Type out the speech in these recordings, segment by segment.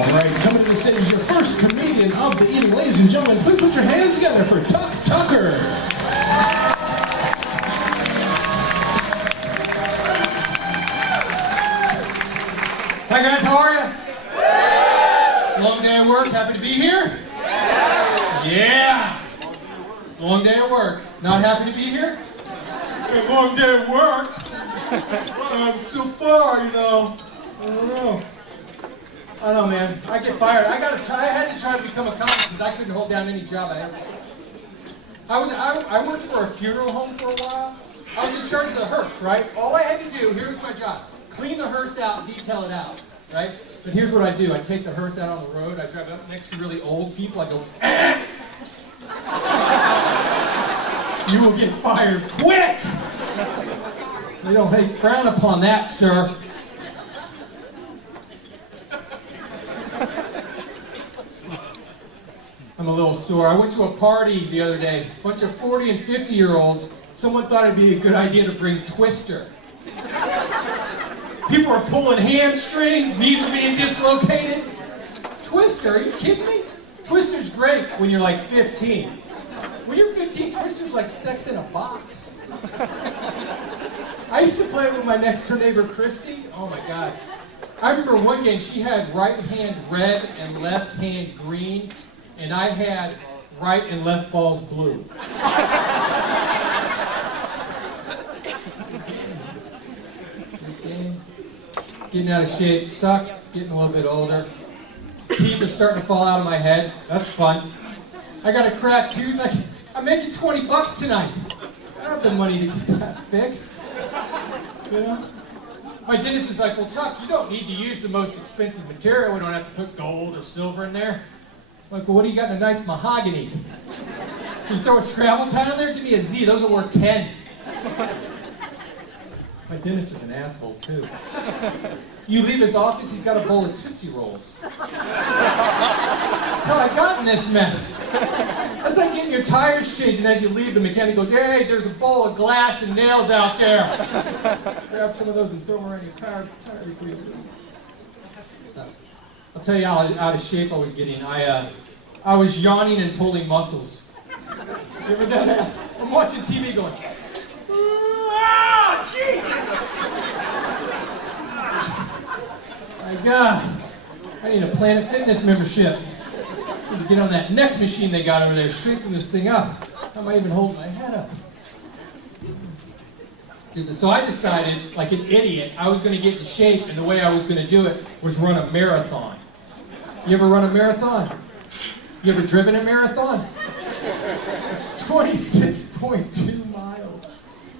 Alright, coming to the stage is your first comedian of the evening. Ladies and gentlemen, please put your hands together for Tuck Tucker. Hi guys, how are you? Long day at work, happy to be here? Yeah! Long day at work, not happy to be here? A long day at work. So far, you know. I don't know, man. I get fired. I had to try to become a comic because I couldn't hold down any job I had. I worked for a funeral home for a while. I was in charge of the hearse, right? All I had to do, here's my job. Clean the hearse out, detail it out, right? But here's what I do. I take the hearse out on the road. I drive up next to really old people. I go, You will get fired quick! They don't frown upon that, sir. I'm a little sore. I went to a party the other day. A bunch of 40 and 50-year-olds. Someone thought it'd be a good idea to bring Twister. People are pulling hamstrings, knees are being dislocated. Twister, are you kidding me? Twister's great when you're like 15. When you're 15, Twister's like sex in a box. I used to play it with my next door neighbor, Christy. Oh my God. I remember one game, she had right hand red and left hand green, and I had right and left balls blue. Getting out of shape sucks, getting a little bit older. Teeth are starting to fall out of my head. That's fun. I got a cracked tooth. I'm making $20 tonight. I don't have the money to get that fixed. You know? My dentist is like, well, Tuck, you don't need to use the most expensive material. We don't have to put gold or silver in there. I'm like, well, what do you got in a nice mahogany? Can you throw a Scrabble tile in there? Give me a Z. Those are worth 10. My dentist is an asshole, too. You leave his office, he's got a bowl of Tootsie Rolls. That's how I got in this mess. That's like getting your tires changed, and as you leave, the mechanic goes, hey, there's a bowl of glass and nails out there. Grab some of those and throw them around your tire before you leave. I'll tell you how out of shape I was getting. I was yawning and pulling muscles. You ever done that? I'm watching TV going, oh, Jesus! My God, I need a Planet Fitness membership. I need to get on that neck machine they got over there, strengthen this thing up. How am I even holding my head up? So I decided, like an idiot, I was going to get in shape, and the way I was going to do it was run a marathon. You ever run a marathon? You ever driven a marathon? It's 26.2 miles.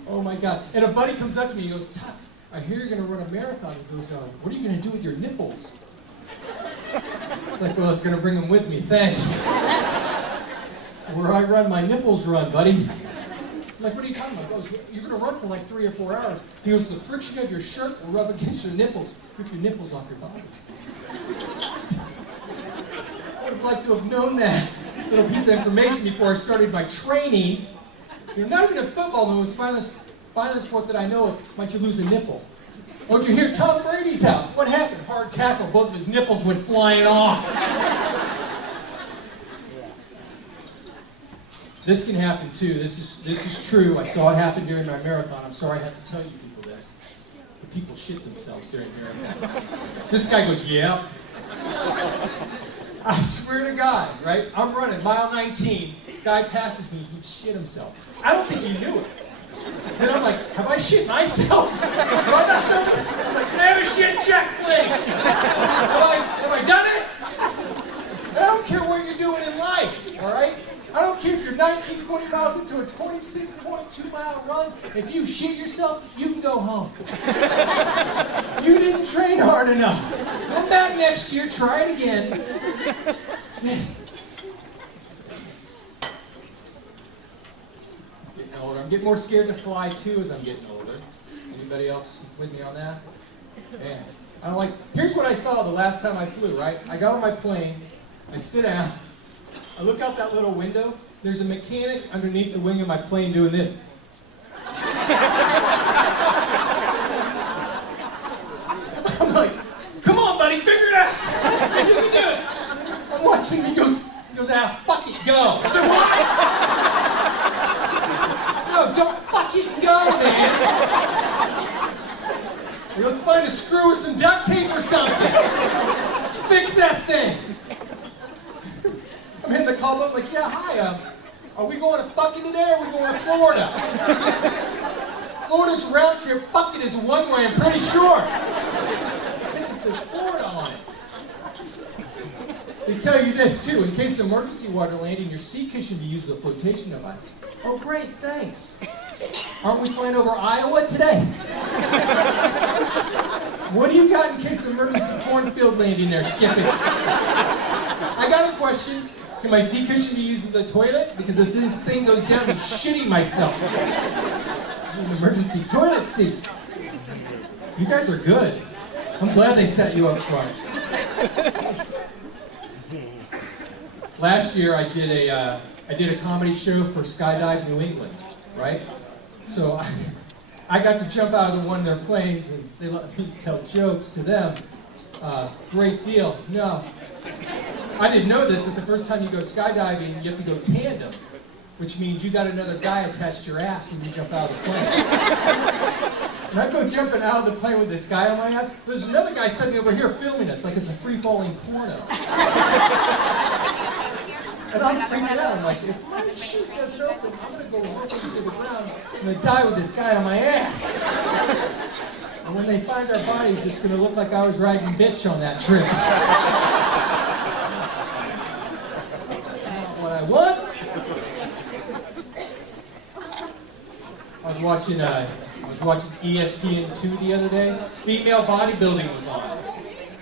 Oh my God. And a buddy comes up to me, he goes, Tuck, I hear you're going to run a marathon. He goes, what are you going to do with your nipples? It's like, well, I was going to bring them with me, thanks. Where I run, my nipples run, buddy. I'm like, what are you talking about? He goes, you're going to run for like 3 or 4 hours. He goes, the friction of your shirt will rub against your nipples. Rip your nipples off your body. I would have liked to have known that little piece of information before I started my training. You know, not even a football, but it was violent sport that I know of. Might you lose a nipple? Oh, did you hear Tom Brady's out? What happened? Hard tackle, both of his nipples went flying off. This can happen too. This is true. I saw it happen during my marathon. I'm sorry I had to tell you people this. But people shit themselves during marathons. This guy goes, yeah. I swear to God, right? I'm running mile 19. Guy passes me, he shit himself. I don't think he knew it. And I'm like, have I shit myself? Do I not know this? I'm like, never shit check, please. Have I done it? I don't care what you're doing in life, all right? I don't care if you're 19, 20 miles into a 26.2 mile run. If you shit yourself, you can go home. You didn't train hard enough. Come back next year, try it again. Getting older. I'm getting more scared to fly too as I'm getting older. Anybody else with me on that? Man, I don't like. Here's what I saw the last time I flew, right? I got on my plane, I sit down, I look out that little window, there's a mechanic underneath the wing of my plane doing this. I'm like, come on, buddy, figure it out. You can do go. I said, what? No, don't fucking go, man. Let's find a screw or some duct tape or something. Let's fix that thing. I'm hitting the call button like, yeah, hi, are we going to fucking today or are we going to Florida? Florida's round trip fucking is one way, I'm pretty sure. The ticket says Florida on it. They tell you this too, in case of emergency water landing, your seat cushion to use the flotation device. Oh great, thanks. Aren't we flying over Iowa today? What do you got in case of emergency cornfield landing there, Skippy? I got a question. Can my seat cushion be used in the toilet? Because if this thing goes down, I'm shitting myself. An emergency toilet seat. You guys are good. I'm glad they set you up front. Last year I did a comedy show for Skydive New England, right? So I got to jump out of one of their planes and they let me tell jokes to them. Great deal. No. I didn't know this, but the first time you go skydiving, you have to go tandem, which means you got another guy attached to your ass when you jump out of the plane. And I go jumping out of the plane with this guy on my ass. There's another guy sitting over here filming us like it's a free-falling porno. And I'm freaking out. I'm like, if my chute doesn't open, I'm going to go right into the ground. I'm going to die with this guy on my ass. And when they find our bodies, it's going to look like I was riding bitch on that trip. That's not what I want. I was watching ESPN2 the other day. Female bodybuilding was on.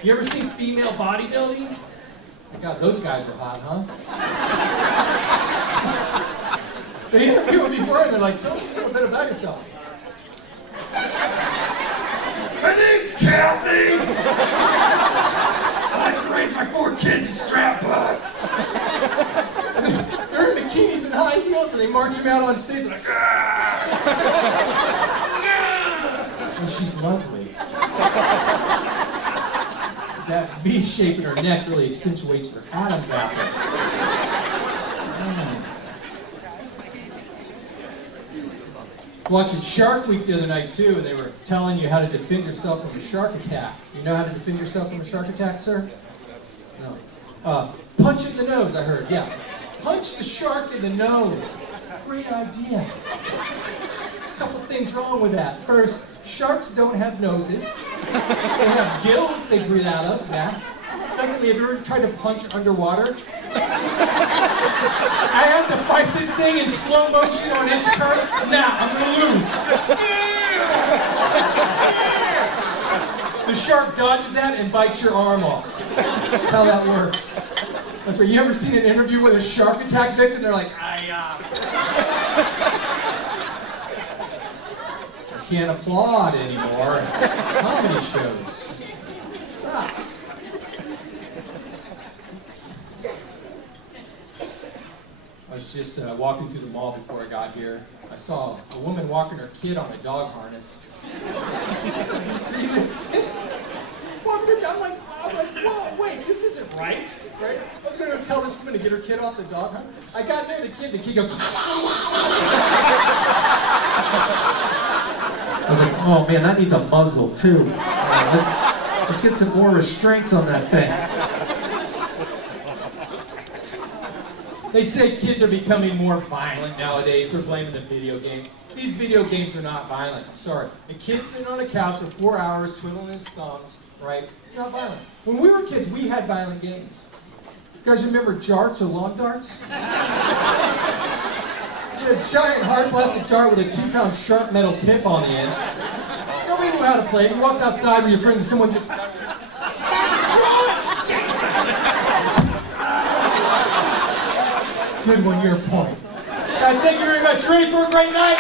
You ever seen female bodybuilding? God, those guys are hot, huh? They interviewed me before and they're like, tell us a little bit about yourself. My name's Kathy. I like to raise my 4 kids in Stratford. They're in bikinis and high heels and they march them out on stage like, and she's lovely. That V shape in her neck really accentuates her Adam's apple. Watching Shark Week the other night too, and they were telling you how to defend yourself from a shark attack. You know how to defend yourself from a shark attack, sir? No. Punch it in the nose, I heard, yeah. Punch the shark in the nose. Great idea. A couple things wrong with that. First, sharks don't have noses. They have gills they breathe out of, yeah. Secondly, have you ever tried to punch underwater? I had to fight this thing in slow motion on its turn. Now, I'm gonna lose. The shark dodges that and bites your arm off. That's how that works. That's right. You ever seen an interview with a shark attack victim? They're like, I can't applaud anymore. Comedy shows. Sucks. I was just walking through the mall before I got here. I saw a woman walking her kid on a dog harness. You see this thing? I'm like, whoa, wait, this isn't right? Right? I was going to tell this woman to get her kid off the dog hunt. I got near the kid goes. I was like, oh man, that needs a muzzle too. Let's get some more restraints on that thing. They say kids are becoming more violent nowadays. They're blaming the video games. These video games are not violent. I'm sorry. A kid sitting on a couch for 4 hours twiddling his thumbs, right? It's not violent. When we were kids, we had violent games. You guys remember jarts or lawn darts? It's a giant hard plastic dart with a 2-pound sharp metal tip on the end. Nobody knew how to play. You walked outside with your friends and someone just... Good one, your point. Guys, thank you very much. You ready for a great night?